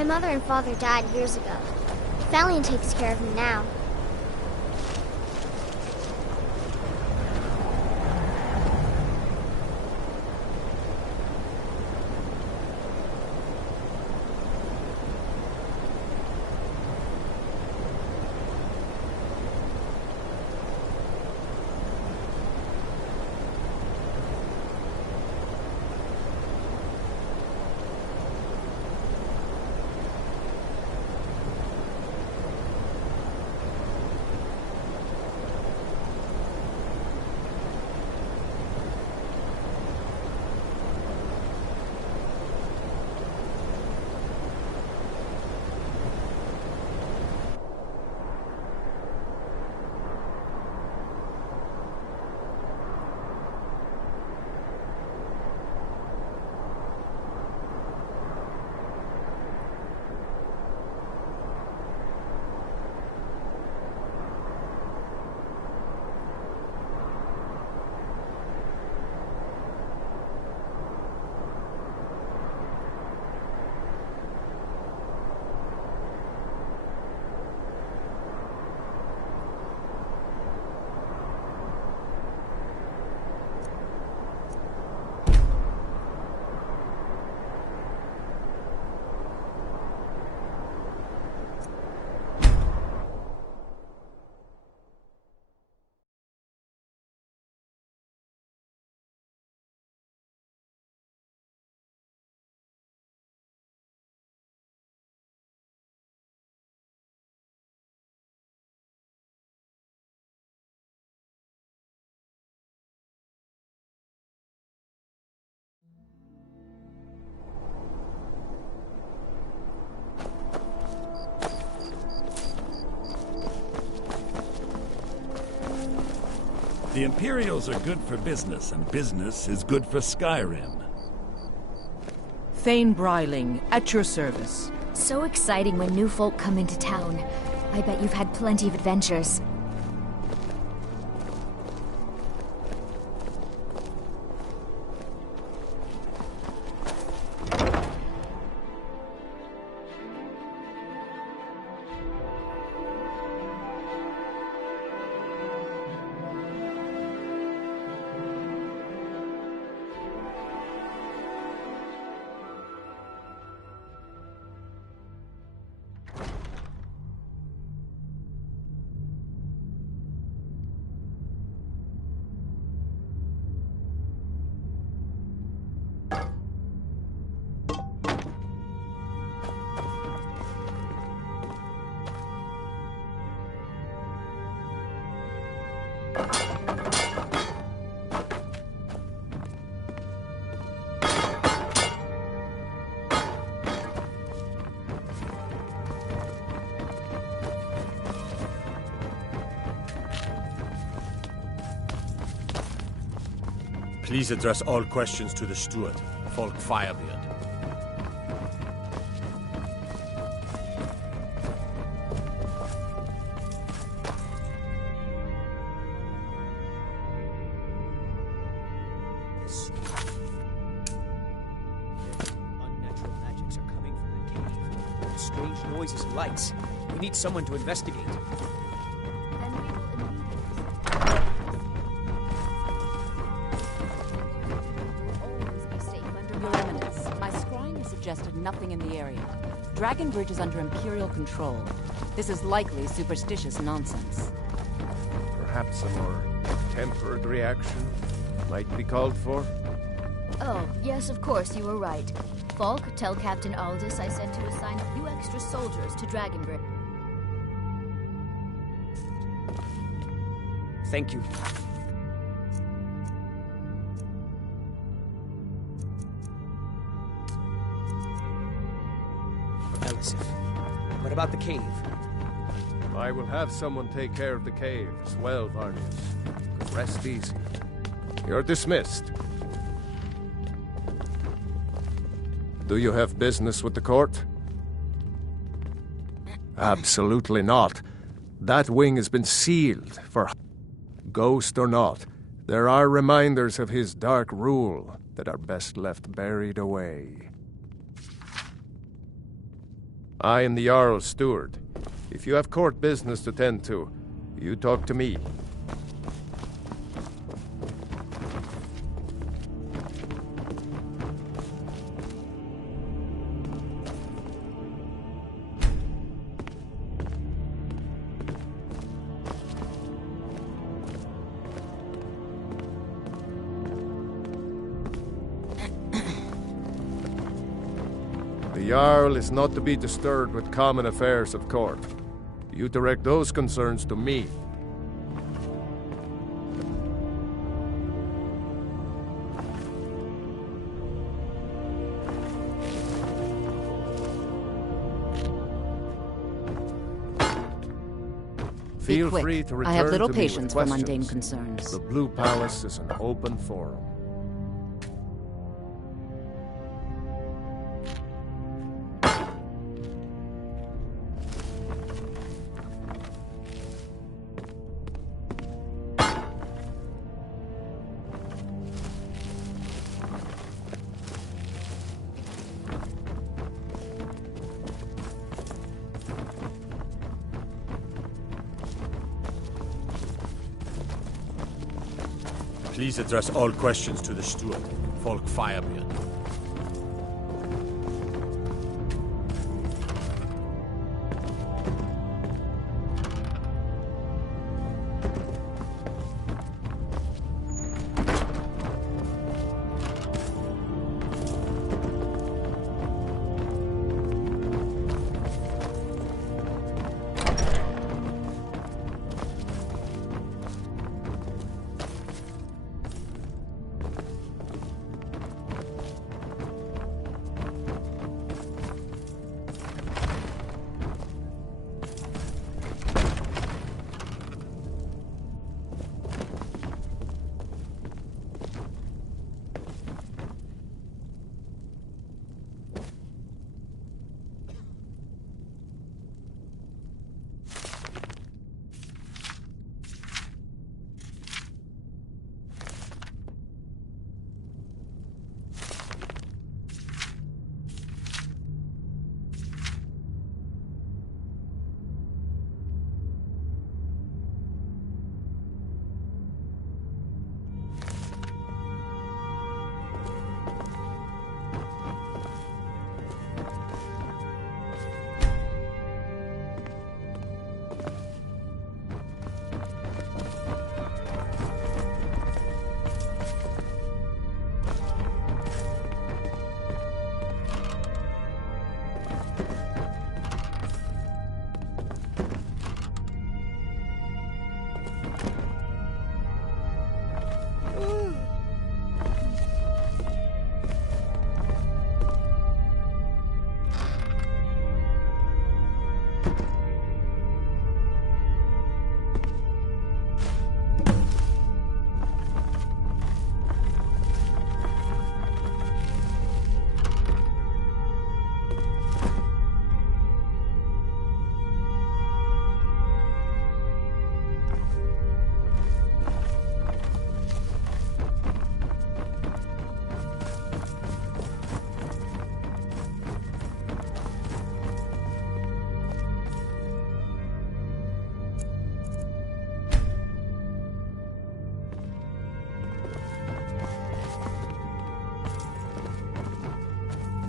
My mother and father died years ago. Valiant takes care of me now. The Imperials are good for business, and business is good for Skyrim. Thane Bryling, at your service. So exciting when new folk come into town. I bet you've had plenty of adventures. Please address all questions to the steward, Folk Firebeard. Unnatural magics are coming from that cave. Strange noises and lights. We need someone to investigate. Suggested nothing in the area. Dragonbridge is under Imperial control. This is likely superstitious nonsense. Perhaps a more tempered reaction might be called for? Oh, yes, of course, you were right. Falk, tell Captain Aldous I sent to assign a few extra soldiers to Dragonbridge. Thank you. What about the cave? I will have someone take care of the cave as well, Varnius. Rest easy. You're dismissed. Do you have business with the court? Absolutely not. That wing has been sealed for ghost or not. There are reminders of his dark rule that are best left buried away. I am the Jarl's steward. If you have court business to tend to, you talk to me. The Jarl is not to be disturbed with common affairs of court. You direct those concerns to me. Feel quick. free to return I have little to me with patience for mundane questions. concerns. The Blue Palace is an open forum. Please address all questions to the steward, Folk Firebrand.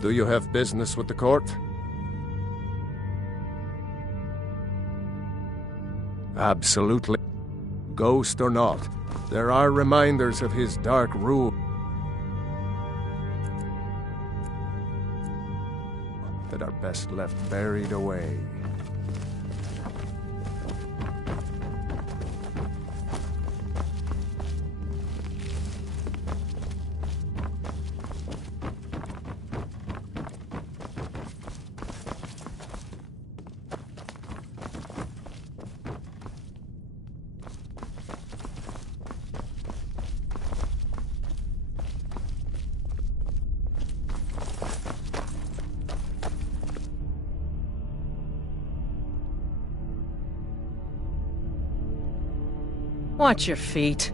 Do you have business with the court? Absolutely. Ghost or not, there are reminders of his dark rule that are best left buried away. Watch your feet.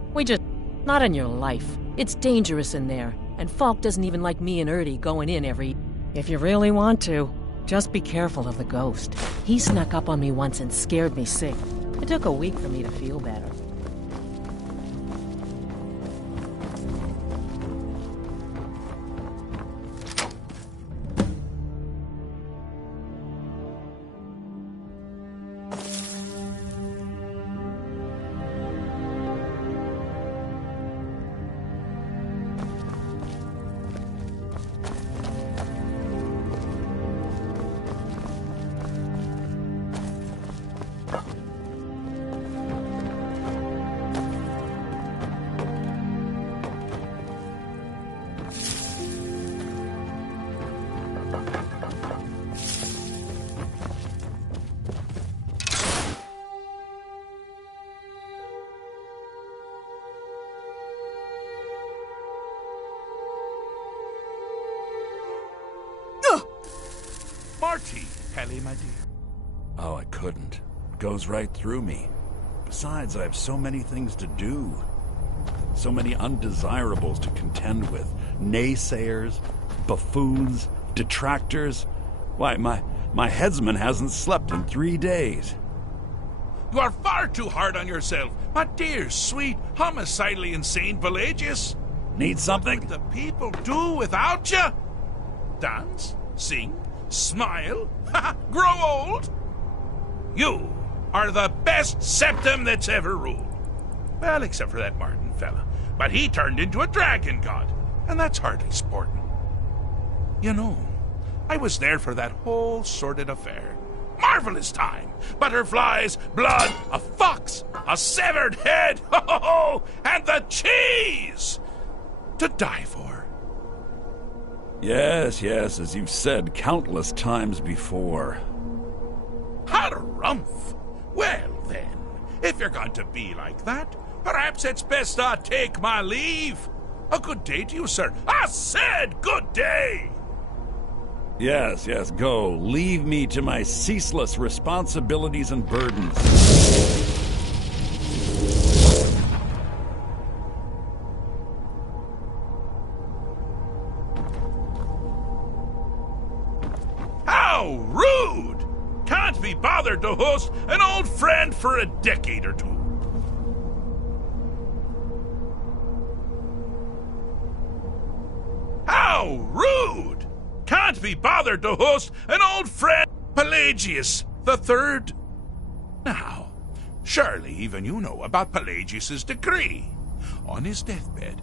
Not in your life. It's dangerous in there, and Falk doesn't even like me and Ertie going in every... If you really want to, Just be careful of the ghost. He snuck up on me once and scared me sick. It took a week for me to feel better. Marty! Pelly, my dear. Oh, I couldn't. It goes right through me. Besides, I have so many things to do. So many undesirables to contend with. Naysayers, buffoons, detractors. Why, my headsman hasn't slept in 3 days. You are far too hard on yourself, my dear, sweet, homicidally insane Pelagius. Need something? What would the people do without you? Dance? Sing? Smile? Grow old? You are the best septum that's ever ruled. Well, except for that Martin fella. But he turned into a dragon god, and that's hardly sporting. You know, I was there for that whole sordid affair. Marvelous time. Butterflies, blood, a fox, a severed head, and the cheese to die for. Yes, as you've said countless times before. Harumph! Well then, if you're going to be like that, perhaps it's best I take my leave. A good day to you, sir. I said good day! Yes, go. Leave me to my ceaseless responsibilities and burdens. How rude! Can't be bothered to host an old friend for a decade or two. How rude! Can't be bothered to host an old friend, Pelagius the Third. Now, surely even you know about Pelagius's decree. On his deathbed,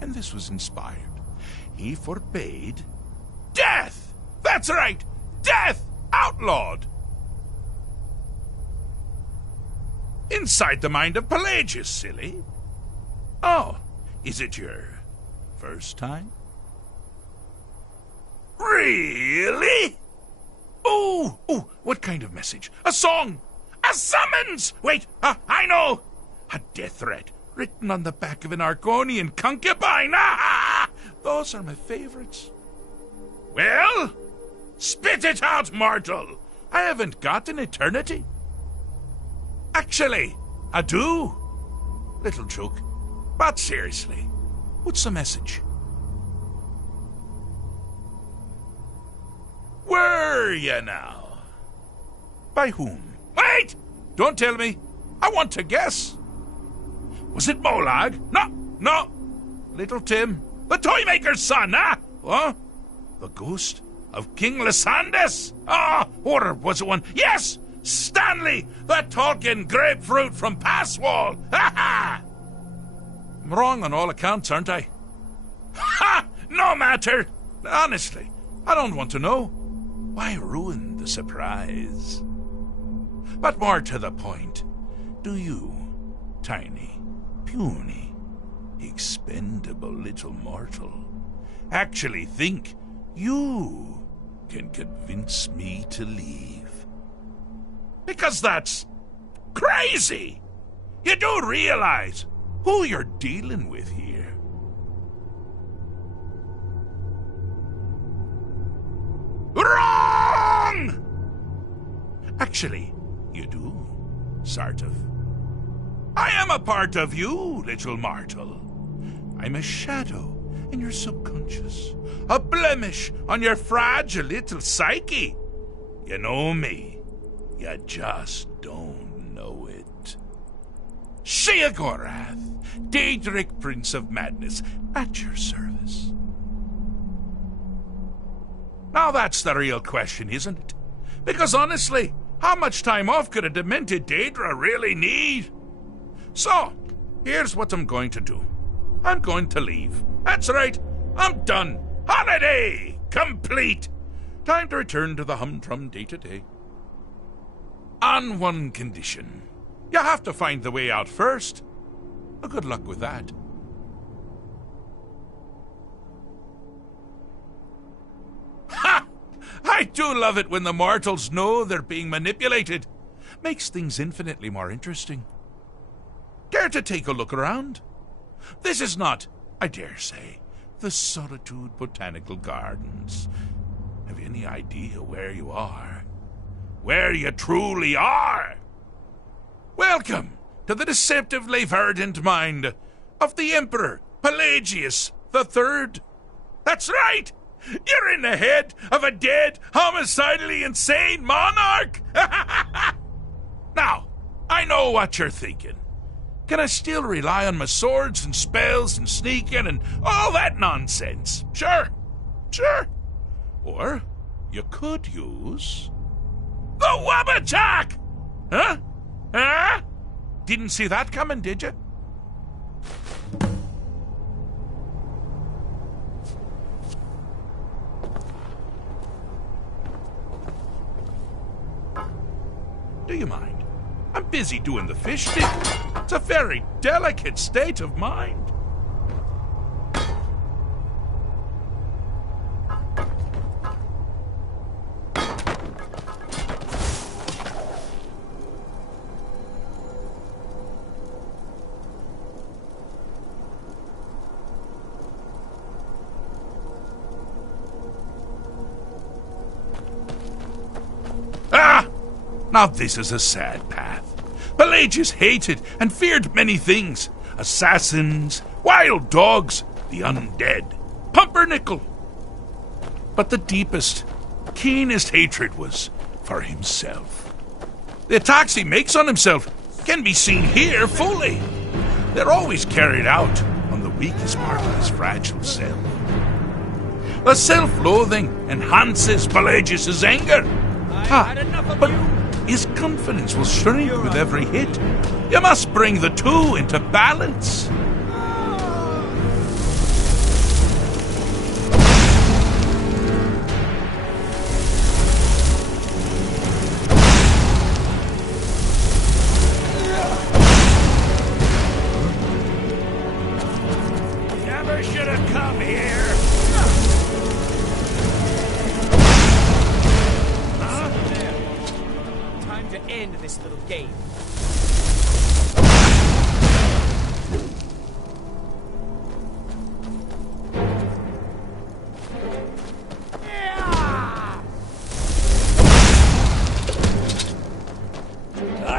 and this was inspired, he forbade death! That's right! Death! Outlawed! Inside the mind of Pelagius, silly. Oh, is it your first time? Really? Oh, what kind of message? A song? A summons? Wait, I know! A death threat written on the back of an Argonian concubine. Those are my favorites. Well, spit it out, mortal. I haven't got an eternity. Actually, I do. Little joke. But seriously, what's the message? Were you now? By whom? Wait! Don't tell me. I want to guess. Was it Molag? No. Little Tim, the Toymaker's son, Huh? The ghost of King Lysandas? Or was it one? Yes! Stanley, the talking grapefruit from Passwall! I'm wrong on all accounts, aren't I? No matter! Honestly, I don't want to know. Why ruin the surprise? But more to the point, do you, tiny, puny, expendable little mortal, actually think you can convince me to leave? Because that's crazy! You do realize who you're dealing with here. Wrong! Actually, you do, sort of. I am a part of you, little mortal. I'm a shadow in your subconscious, a blemish on your fragile little psyche. You know me. You just don't know it. Sheogorath, Daedric Prince of Madness, at your service. Now that's the real question, isn't it? Because honestly, how much time off could a demented Daedra really need? So, here's what I'm going to do. I'm going to leave. That's right, I'm done. Holiday complete. Time to return to the humdrum day-to-day. On one condition. You have to find the way out first. Well, good luck with that. Ha! I do love it when the mortals know they're being manipulated. Makes things infinitely more interesting. Care to take a look around? This is not, I dare say, the Solitude Botanical Gardens. Have you any idea where you are? Where you truly are? Welcome to the deceptively verdant mind of the Emperor Pelagius III. That's right! You're in the head of a dead, homicidally insane monarch! Now, I know what you're thinking. Can I still rely on my swords and spells and sneaking and all that nonsense? Sure. Or you could use the Wabbatak! Huh? Didn't see that coming, did you? Do you mind? I'm busy doing the fish stick. It's a very delicate state of mind. Now this is a sad path. Pelagius hated and feared many things. Assassins, wild dogs, the undead, pumpernickel. But the deepest, keenest hatred was for himself. The attacks he makes on himself can be seen here fully. They're always carried out on the weakest part of his fragile self. The self-loathing enhances Pelagius's anger. But his confidence will shrink with every hit. You must bring the two into balance. Never should have come here. To end this little game.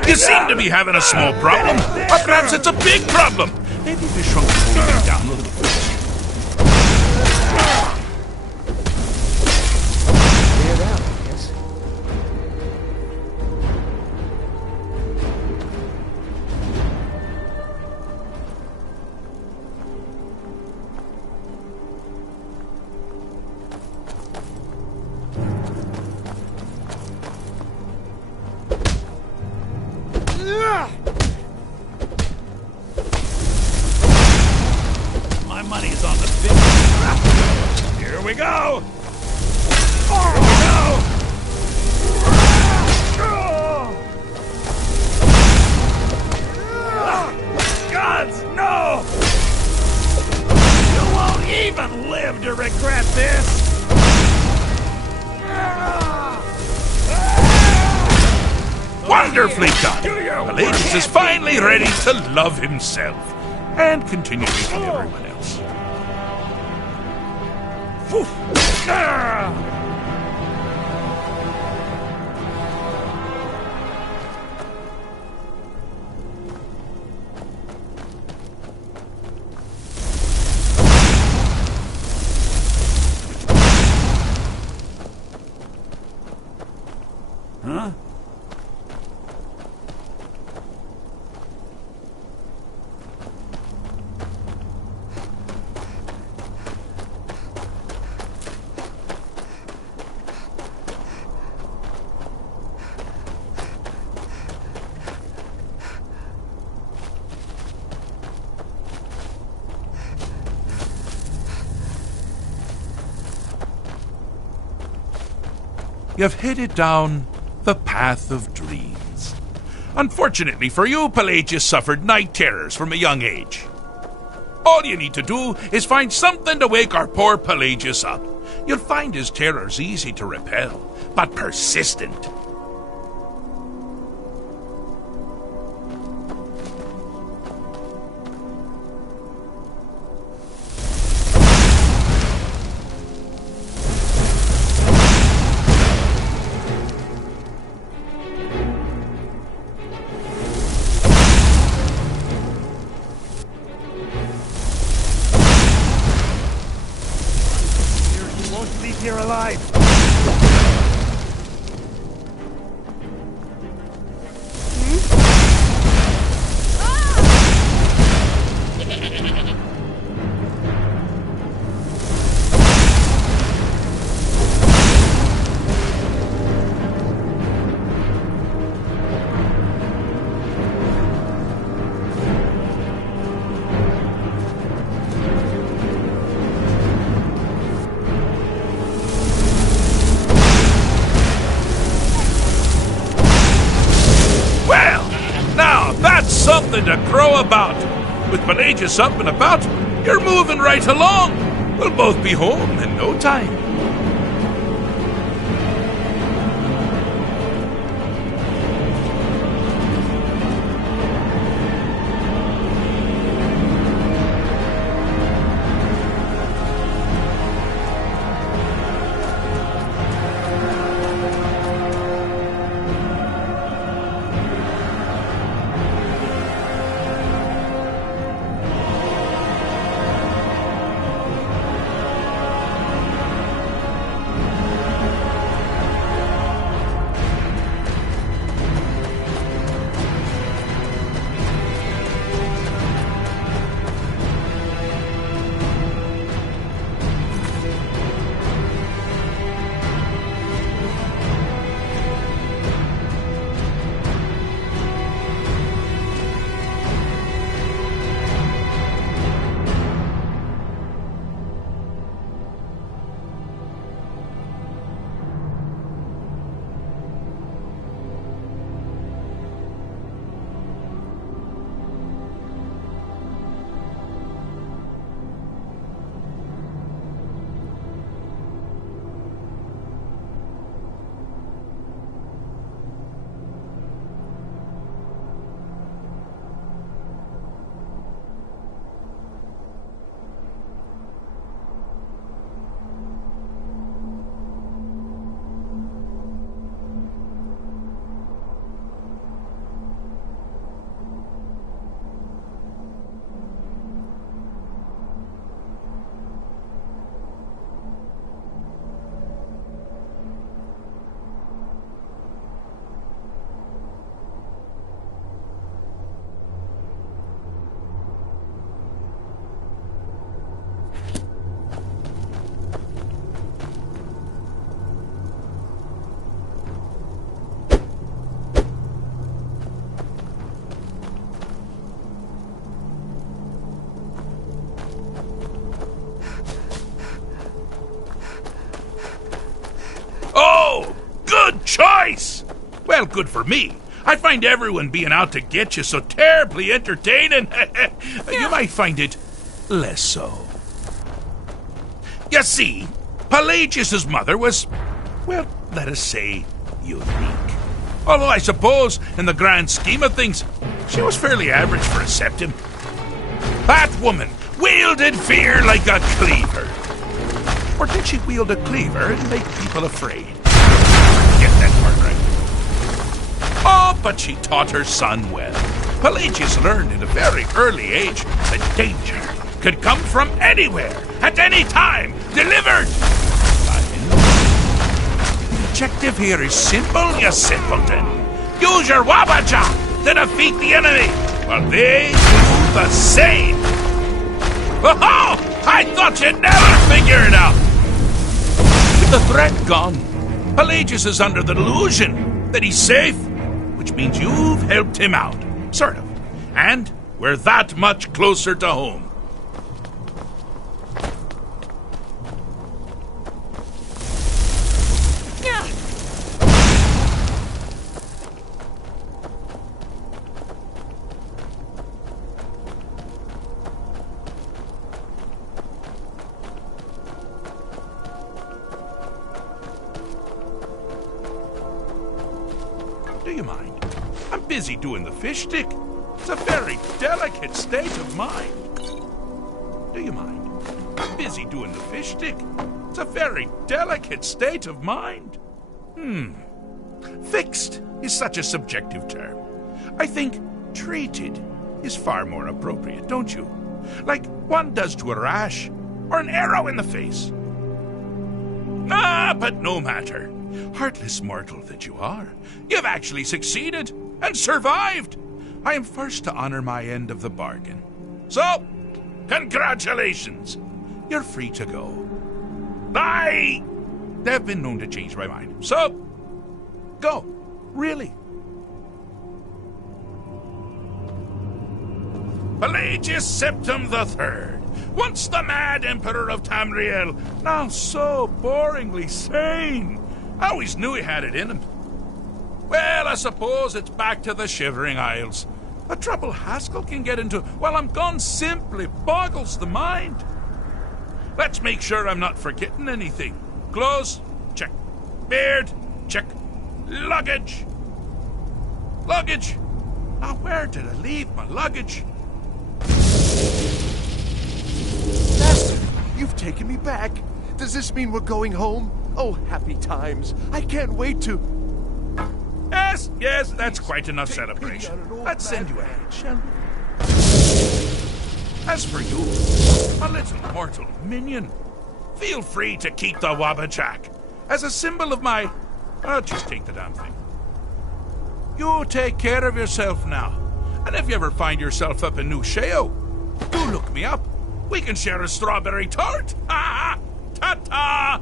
You seem to be having a small problem, or perhaps it's a big problem. Maybe we shrunk the whole thing down a little bit. My money's on the fish. Here we go. Gods, no! You won't even live to regret this. Wonderfully done! Pelagius is finally ready to love himself and continue hating everyone else. you've headed down the path of dreams. Unfortunately for you, Pelagius suffered night terrors from a young age. All you need to do is find something to wake our poor Pelagius up. You'll find his terrors easy to repel, but persistent. Here alive. Something to crow about. With Pelagius up and about, you're moving right along. We'll both be home in no time. Choice! Well, good for me. I find everyone being out to get you so terribly entertaining. You might find it less so. You see, Pelagius' mother was, well, let us say, unique. Although I suppose, in the grand scheme of things, she was fairly average for a septim. That woman wielded fear like a cleaver. Or did she wield a cleaver and make people afraid? Get that part right. Oh, but she taught her son well. Pelagius learned at a very early age that danger could come from anywhere, at any time, delivered by him. The objective here is simple, you simpleton. Use your wabaja to defeat the enemy, while they do the same. Oh, I thought you'd never figure it out. With the threat gone, Pelagius is under the delusion that he's safe, which means you've helped him out, sort of. And we're that much closer to home. you mind? I'm busy doing the fish stick. It's a very delicate state of mind. Do you mind? I'm busy doing the fish stick. It's a very delicate state of mind. Fixed is such a subjective term. I think treated is far more appropriate, don't you? Like one does to a rash or an arrow in the face. But no matter. Heartless mortal that you are, you've actually succeeded and survived. I am first to honor my end of the bargain. So, congratulations. You're free to go. They've been known to change my mind. So, go. Really. Pelagius Septim III, once the mad Emperor of Tamriel, now so boringly sane. I always knew he had it in him. Well, I suppose it's back to the Shivering Isles. The trouble Haskell can get into while I'm gone simply boggles the mind. Let's make sure I'm not forgetting anything. Clothes, check. Beard, check. Luggage. Luggage. Now, where did I leave my luggage? Master, you've taken me back. Does this mean we're going home? Oh, happy times. I can't wait to... Yes, that's quite enough celebration. Let's send you ahead, shall we? As for you, a little mortal minion, feel free to keep the Wabbajack as a symbol of my... just take the damn thing. You take care of yourself now. And if you ever find yourself up in New Sheo, do look me up. We can share a strawberry tart. Ha ha! Ta-ta!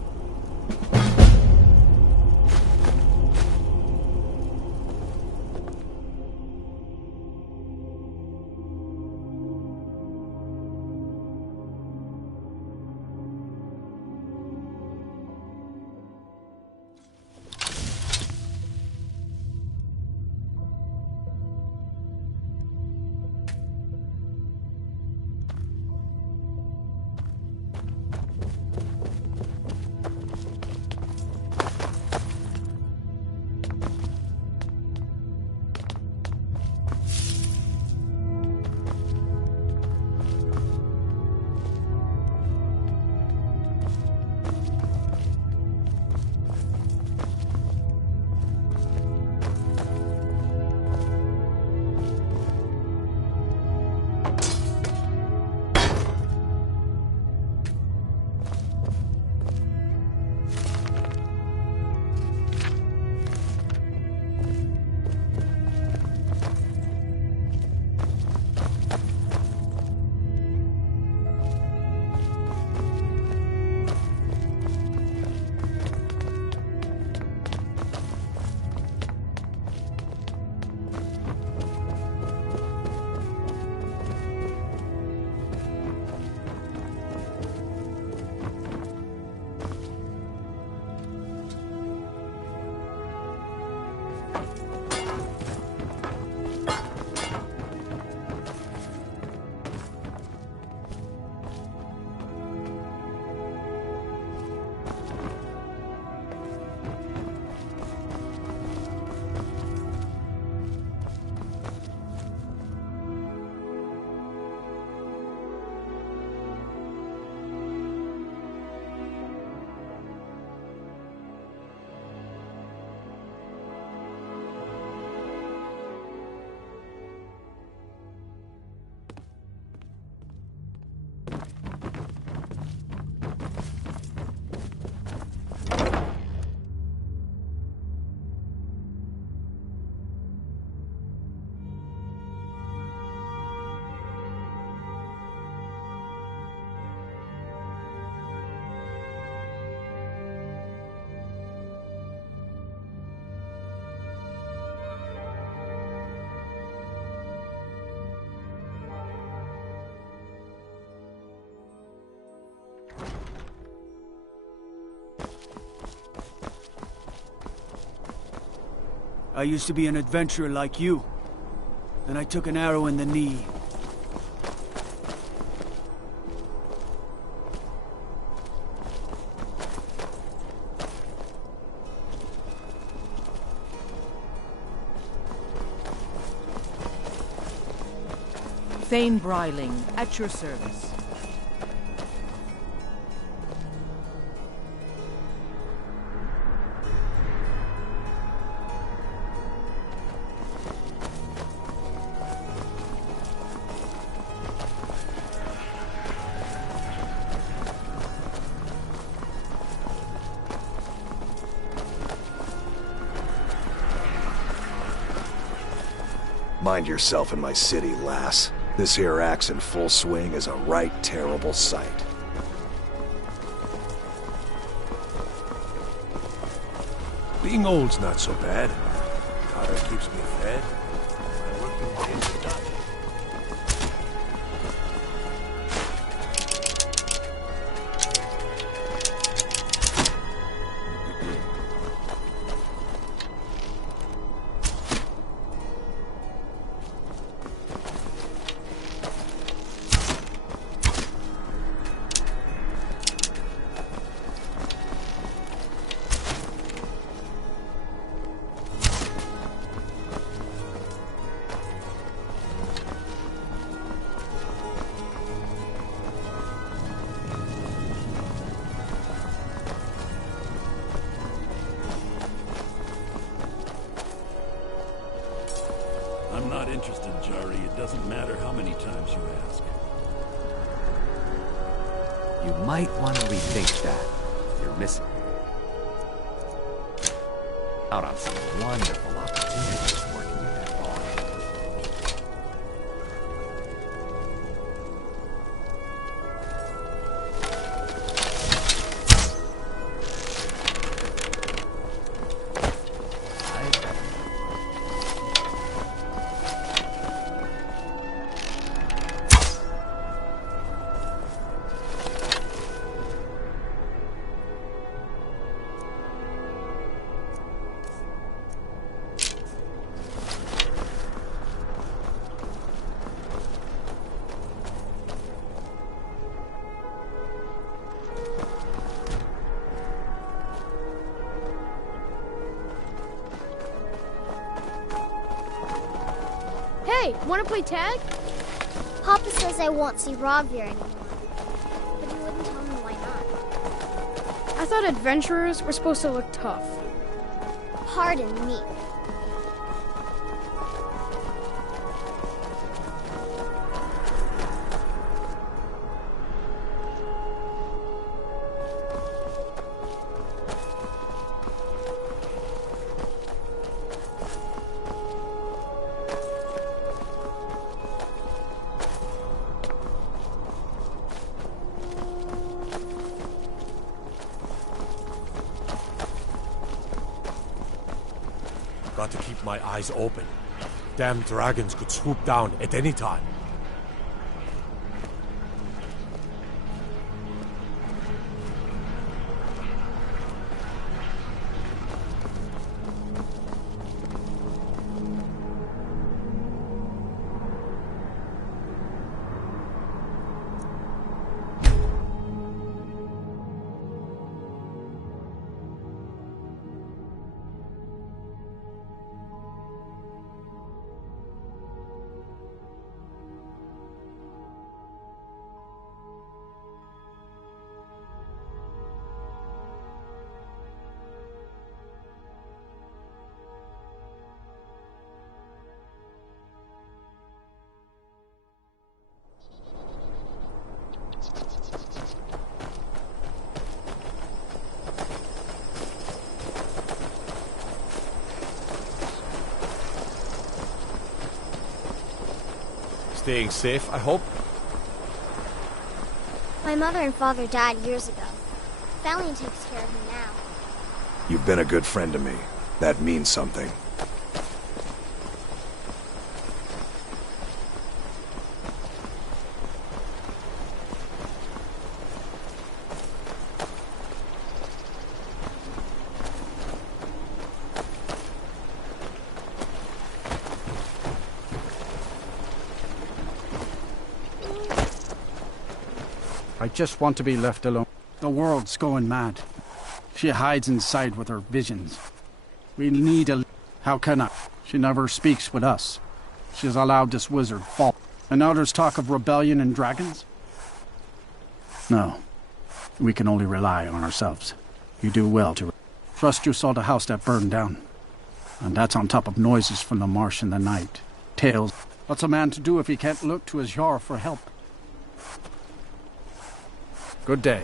I used to be an adventurer like you. Then I took an arrow in the knee. Thane Breiling, at your service. Mind yourself in my city, lass. This here axe in full swing is a right terrible sight. Being old's not so bad. Kara keeps me fed. My working days are done. I'm not interested, Jari. It doesn't matter how many times you ask. You might want to rethink that. You're missing out on some wonderful opportunities working in that bar. Hey, wanna play tag? Papa says I won't see Rob here anymore. But he wouldn't tell me why not. I thought adventurers were supposed to look tough. Pardon me. Got to keep my eyes open. Damn dragons could swoop down at any time. Staying safe, I hope? My mother and father died years ago. Valiant takes care of me now. You've been a good friend to me. That means something. I just want to be left alone. The world's going mad. She hides inside with her visions. We need a... How can I? She never speaks with us. She's allowed this wizard fall. And now there's talk of rebellion and dragons? No. We can only rely on ourselves. You do well to trust you saw the house that burned down. And that's on top of noises from the marsh in the night. Tales. What's a man to do if he can't look to his Jarl for help? Good day.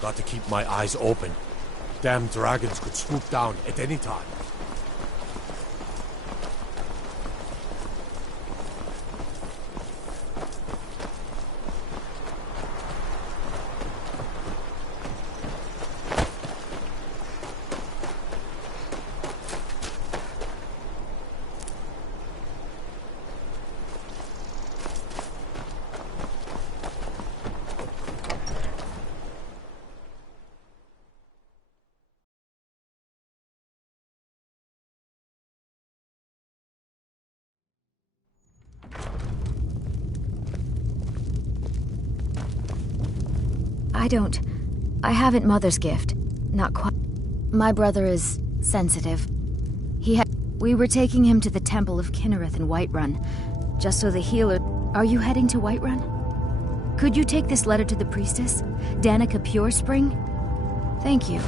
Got to keep my eyes open. Damn dragons could swoop down at any time. I haven't Mother's gift. Not quite. My brother is sensitive. We were taking him to the Temple of Kinnereth in Whiterun, just so the healer... Are you heading to Whiterun? Could you take this letter to the priestess? Danica Purespring? Thank you.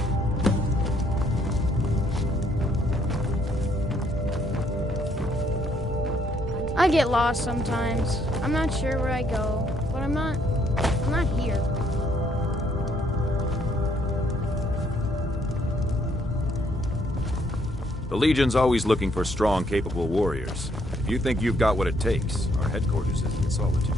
I get lost sometimes. I'm not sure where I go, but I'm not here. The Legion's always looking for strong, capable warriors. If you think you've got what it takes, our headquarters is in Solitude.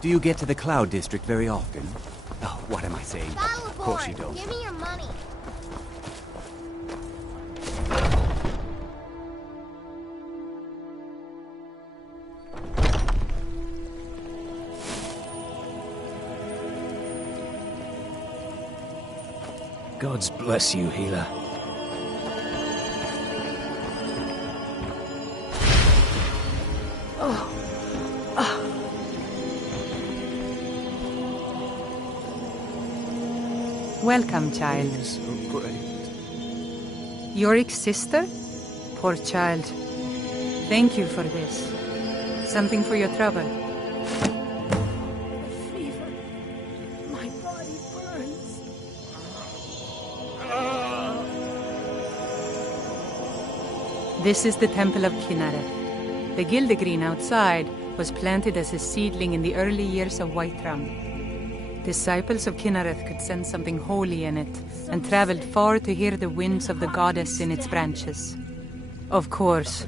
Do you get to the Cloud District very often? Oh, what am I saying? Battleborn, Of course you don't. Give me your money. Gods bless you, healer. Welcome, child. So great. Yorick's sister? Poor child. Thank you for this. Something for your trouble. Fever. My body burns. This is the Temple of Kinnereth. The Gildegreen outside was planted as a seedling in the early years of Whiterun. Disciples of Kinnereth could sense something holy in it, and traveled far to hear the winds of the goddess in its branches. Of course,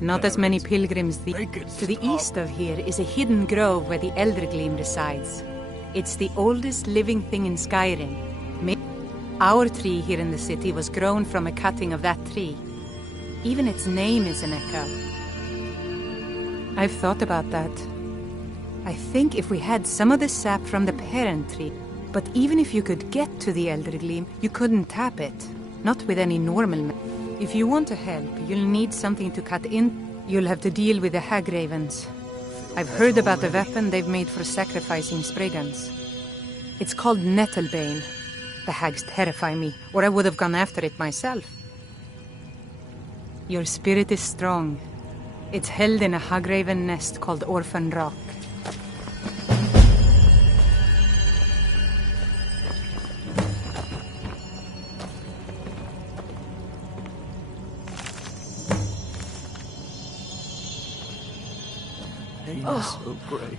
not as many pilgrims. To the east of here is a hidden grove where the Eldergleam resides. It's the oldest living thing in Skyrim. Our tree here in the city was grown from a cutting of that tree. Even its name is an echo. I've thought about that. I think if we had some of the sap from the parent tree, but even if you could get to the Eldergleam, you couldn't tap it. Not with any normal If you want to help, you'll need something to cut in. You'll have to deal with the Hag-Ravens. I've heard about the weapon they've made for sacrificing Spriggans. It's called Nettlebane. The hags terrify me, or I would have gone after it myself. Your spirit is strong. It's held in a Hagraven nest called Orphan Rock. So great.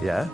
Yeah?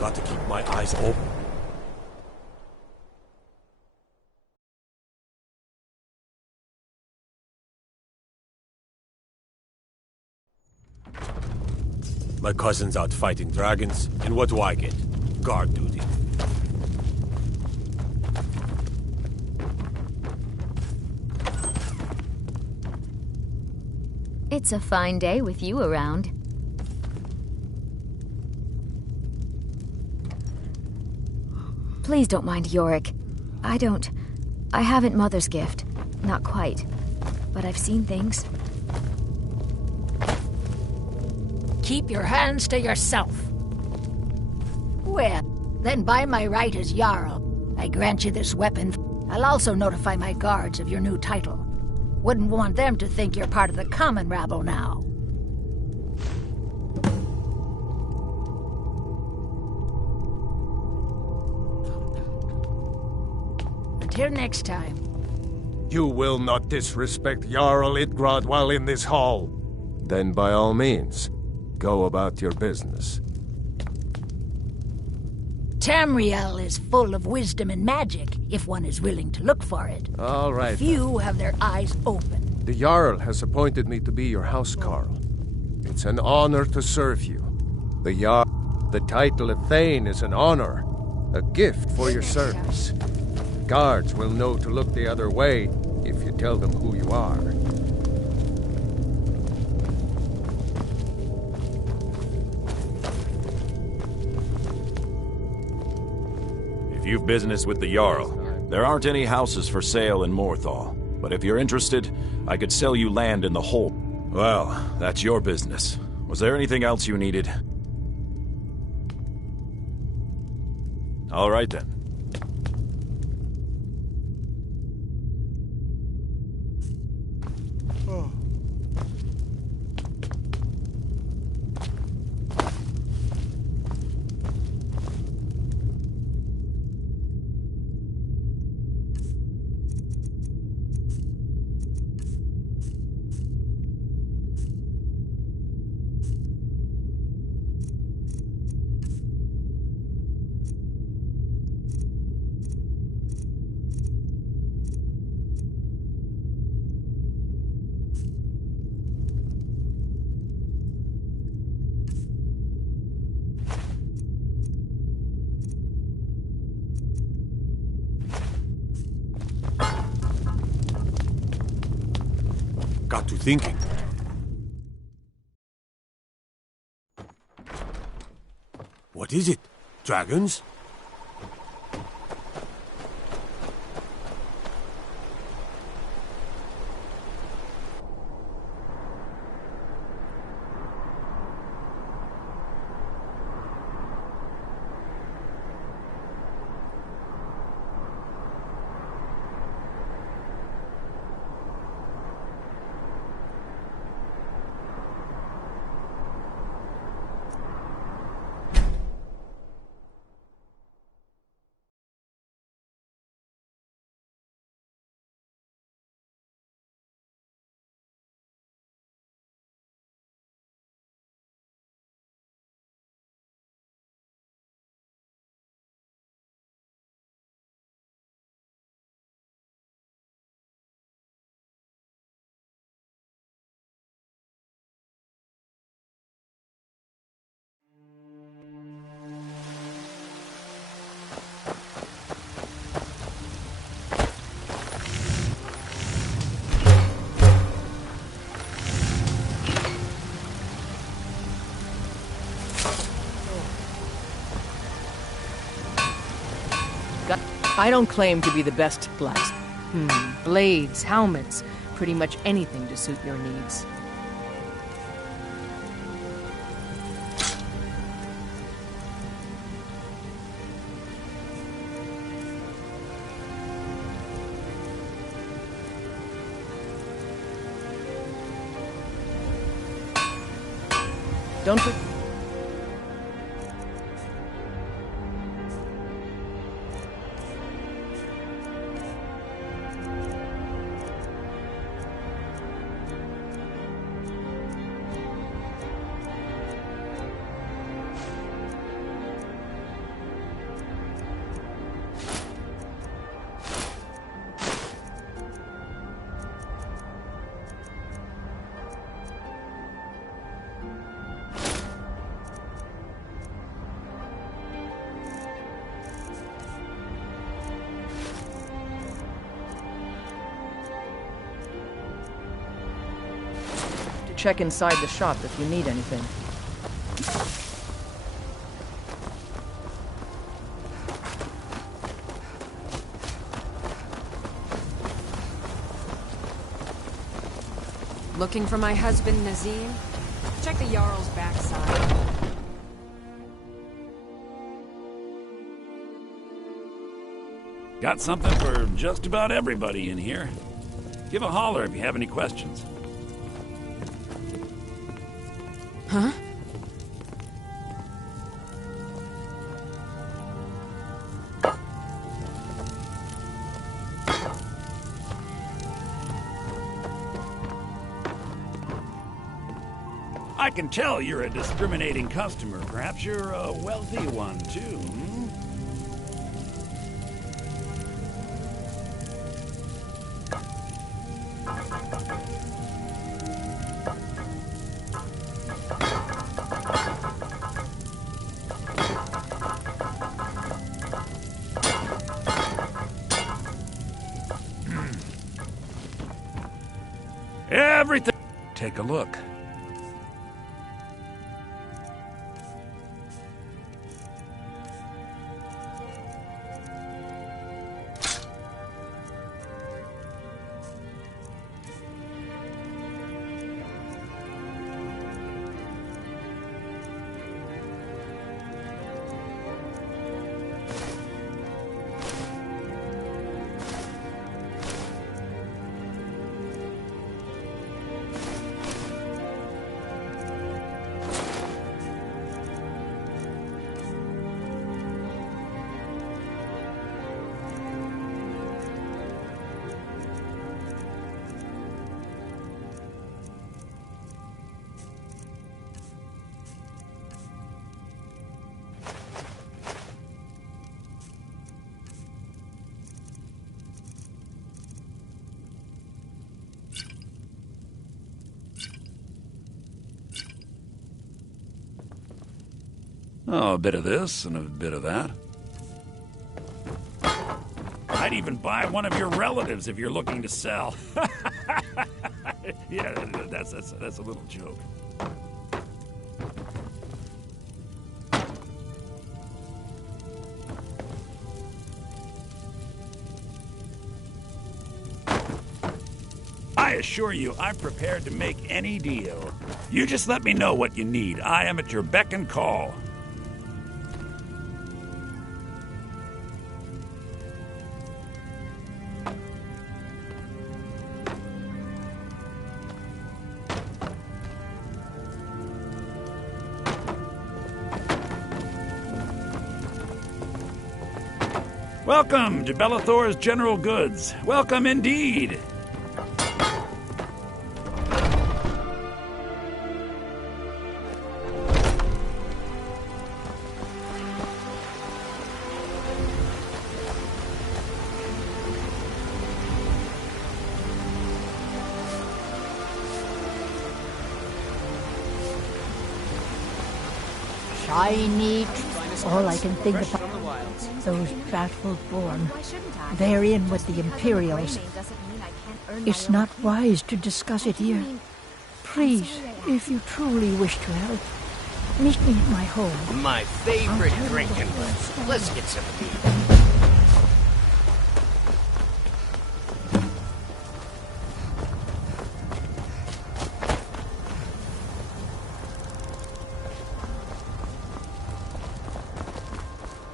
Got to keep my eyes open. My cousin's out fighting dragons, and what do I get? Guard duty. It's a fine day with you around. Please don't mind Yorick. I haven't Mother's gift. Not quite. But I've seen things. Keep your hands to yourself. Well, then by my right as Jarl, I grant you this weapon. I'll also notify my guards of your new title. Wouldn't want them to think you're part of the common rabble now. Until next time. You will not disrespect Jarl Idgrod while in this hall. Then by all means, go about your business. Tamriel is full of wisdom and magic, if one is willing to look for it. All right. Few have their eyes open. The Jarl has appointed me to be your housecarl. It's an honor to serve you. The title of Thane is an honor, a gift for your service. Guards will know to look the other way if you tell them who you are. If you've business with the Jarl, there aren't any houses for sale in Morthal. But if you're interested, I could sell you land in the Hold. Well, that's your business. Was there anything else you needed? All right then. Got to thinking. What is it? Dragons? I don't claim to be the best blacksmith. Blades, helmets, pretty much anything to suit your needs. Don't forget. Check inside the shop if you need anything. Looking for my husband, Nazim? Check the Jarl's backside. Got something for just about everybody in here. Give a holler if you have any questions. Huh? I can tell you're a discriminating customer. Perhaps you're a wealthy one, too, hmm? Everything. Take a look. Oh, a bit of this and a bit of that. I'd even buy one of your relatives if you're looking to sell. Yeah, that's a little joke. I assure you, I'm prepared to make any deal. You just let me know what you need. I am at your beck and call. Welcome to Bellathor's General Goods. Welcome indeed. Shiny. All I can think about. Those battle-born. They're in with the Imperials. It's not wise to discuss it here. Please, if you truly wish to help, meet me at my home. My favorite drinking place. Let's get some beer.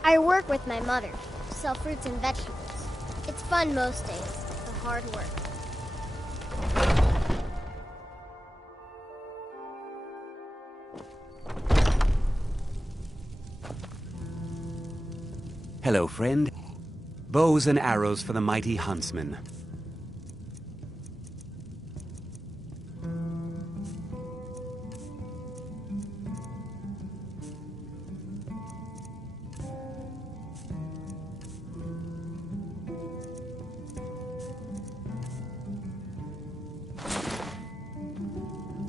I work with my mother, sell fruits and vegetables. It's fun most days, but hard work. Hello, friend. Bows and arrows for the mighty huntsman.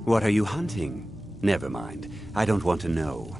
What are you hunting? Never mind. I don't want to know.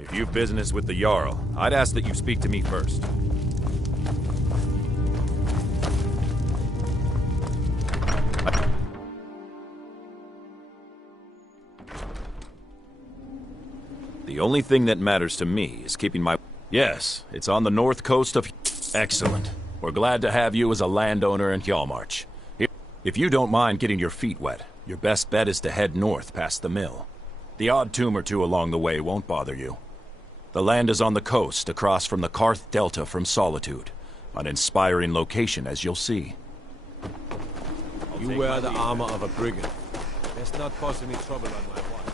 If you've business with the Jarl, I'd ask that you speak to me first. The only thing that matters to me is keeping my... Yes, it's on the north coast of... Excellent. We're glad to have you as a landowner in Hjalmarch. If you don't mind getting your feet wet, your best bet is to head north past the mill. The odd tomb or two along the way won't bother you. The land is on the coast, across from the Karth Delta from Solitude. An inspiring location, as you'll see. You wear the armor of a brigand. Best not cause any trouble on my watch.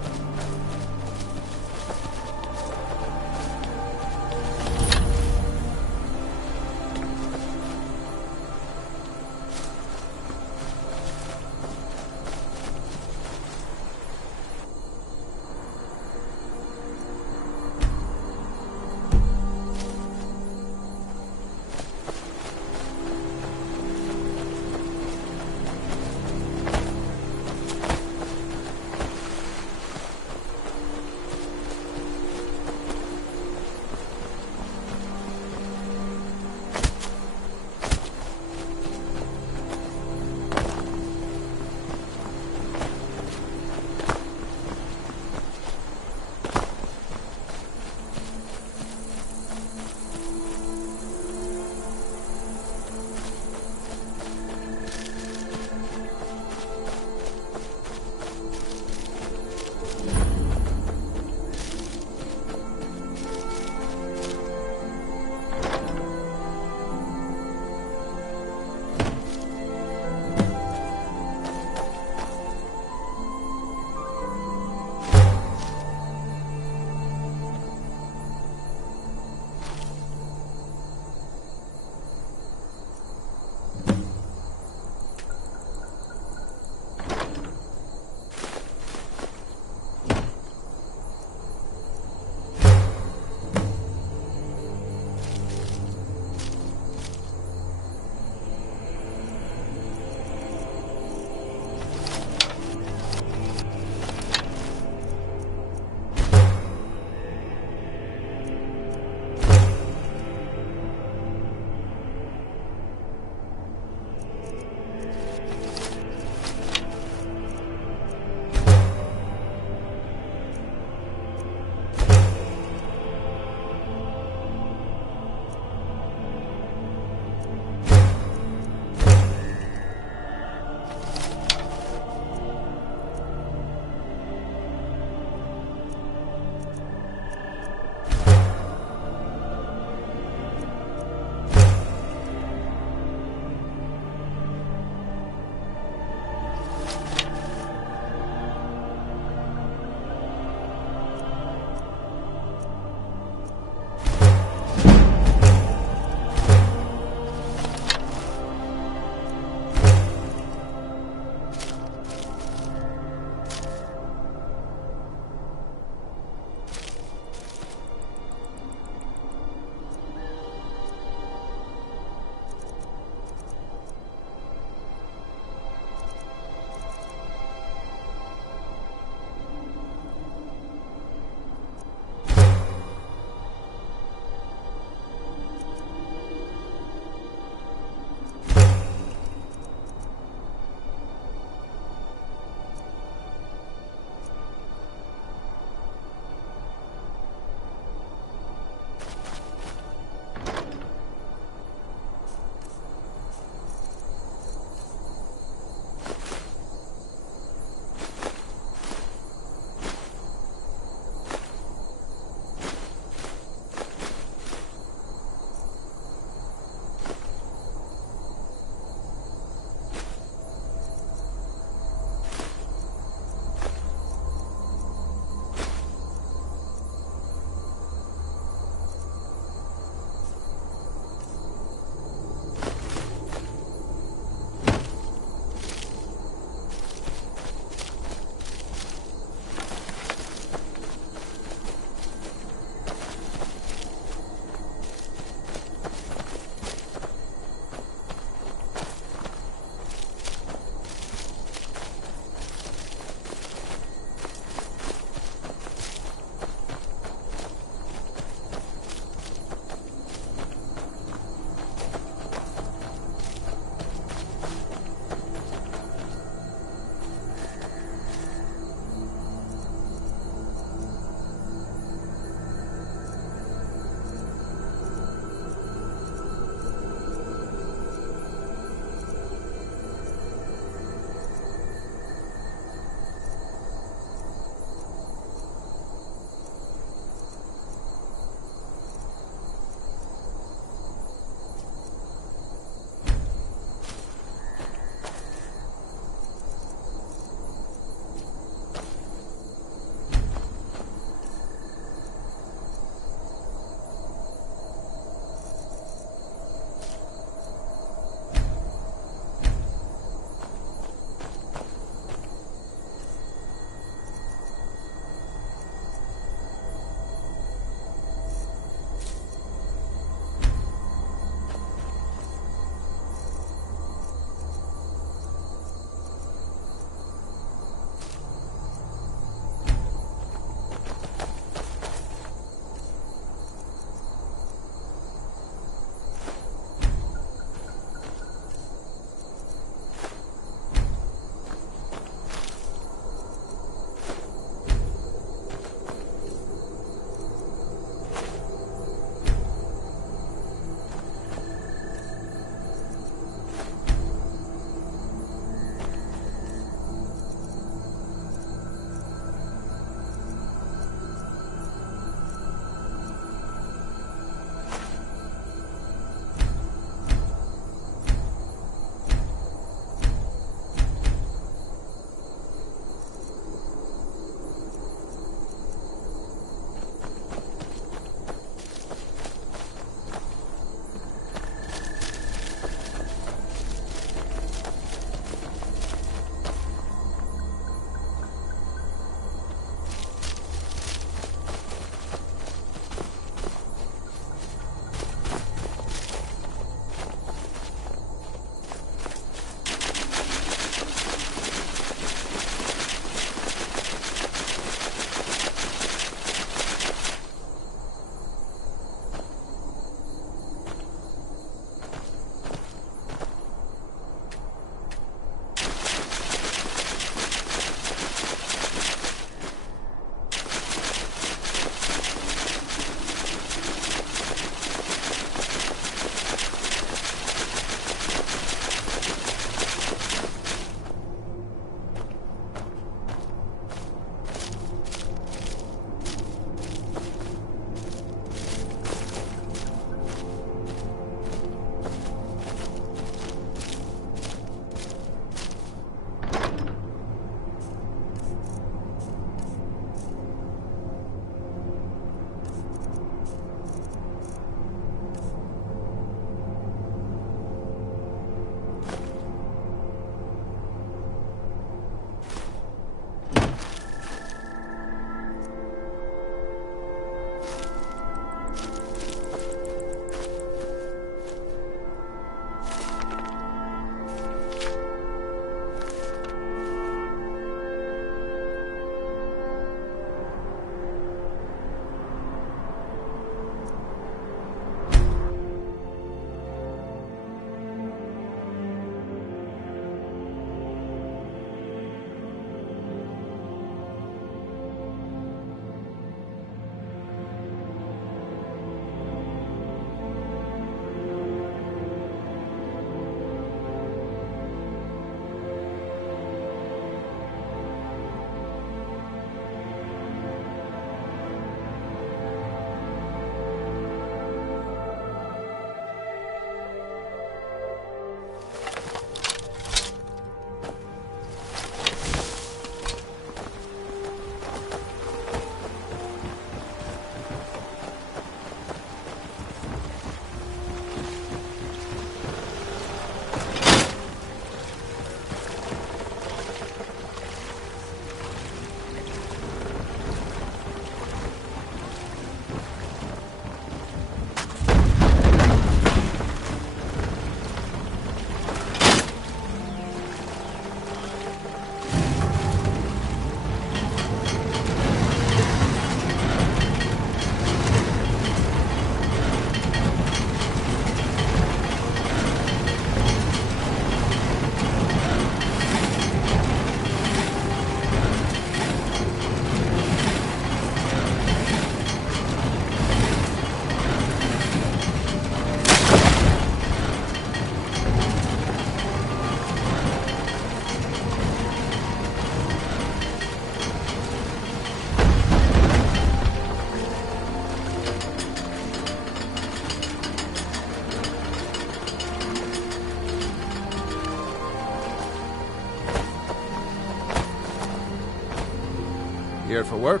Here for work?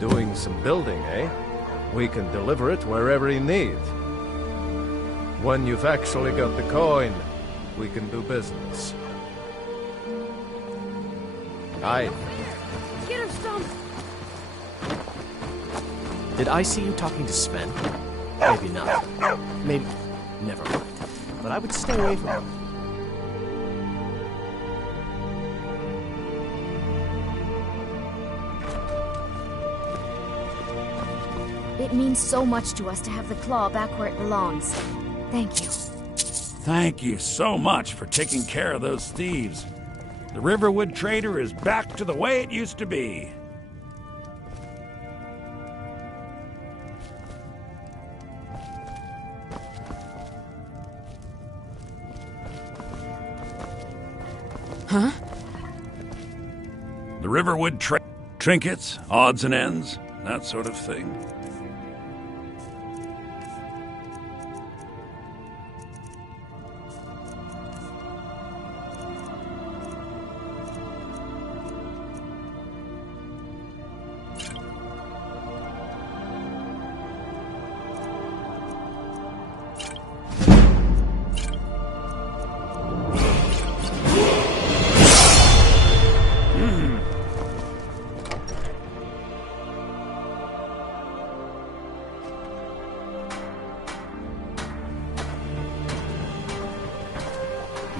Doing some building, eh? We can deliver it wherever you need. When you've actually got the coin, we can do business. Aye. Get her, Stump! Did I see you talking to Sven? Maybe not. Maybe... Never mind. But I would stay away from him. It means so much to us to have the claw back where it belongs. Thank you. Thank you so much for taking care of those thieves. The Riverwood Trader is back to the way it used to be. Huh? The Riverwood trinkets, odds and ends, that sort of thing.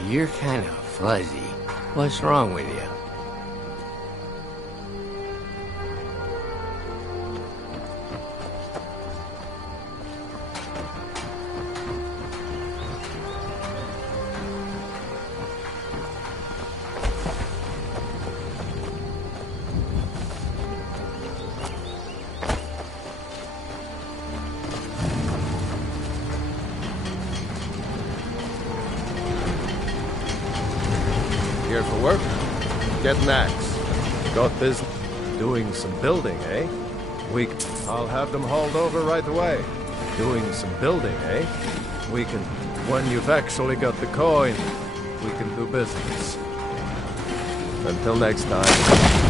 You're kind of fuzzy. What's wrong with you? Here for work? Get an axe. Got business? Doing some building, eh? I'll have them hauled over right away. Doing some building, eh? We can... When you've actually got the coin, we can do business. Until next time.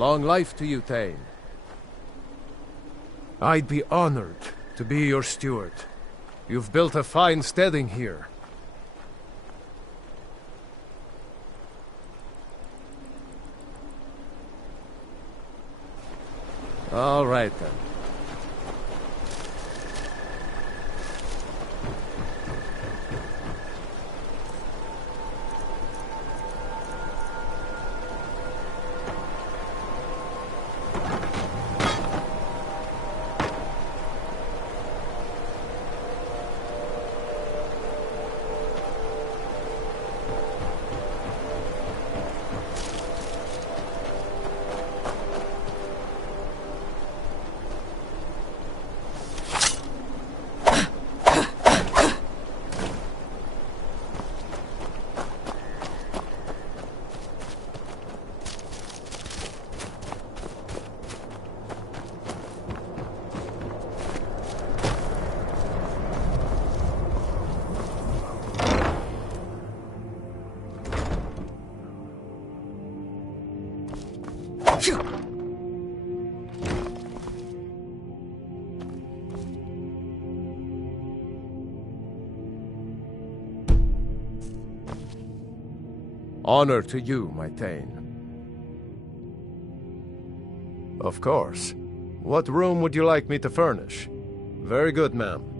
long life to you, Thane. I'd be honored to be your steward. You've built a fine steading here. All right, then. Honor to you, my Thane. Of course. What room would you like me to furnish? Very good, ma'am.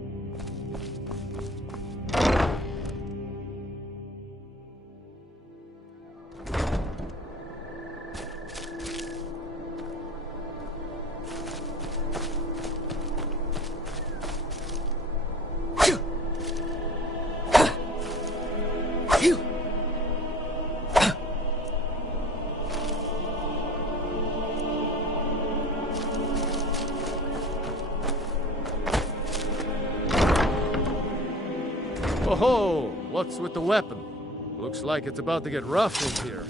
Oh, what's with the weapon? Looks like it's about to get rough in here.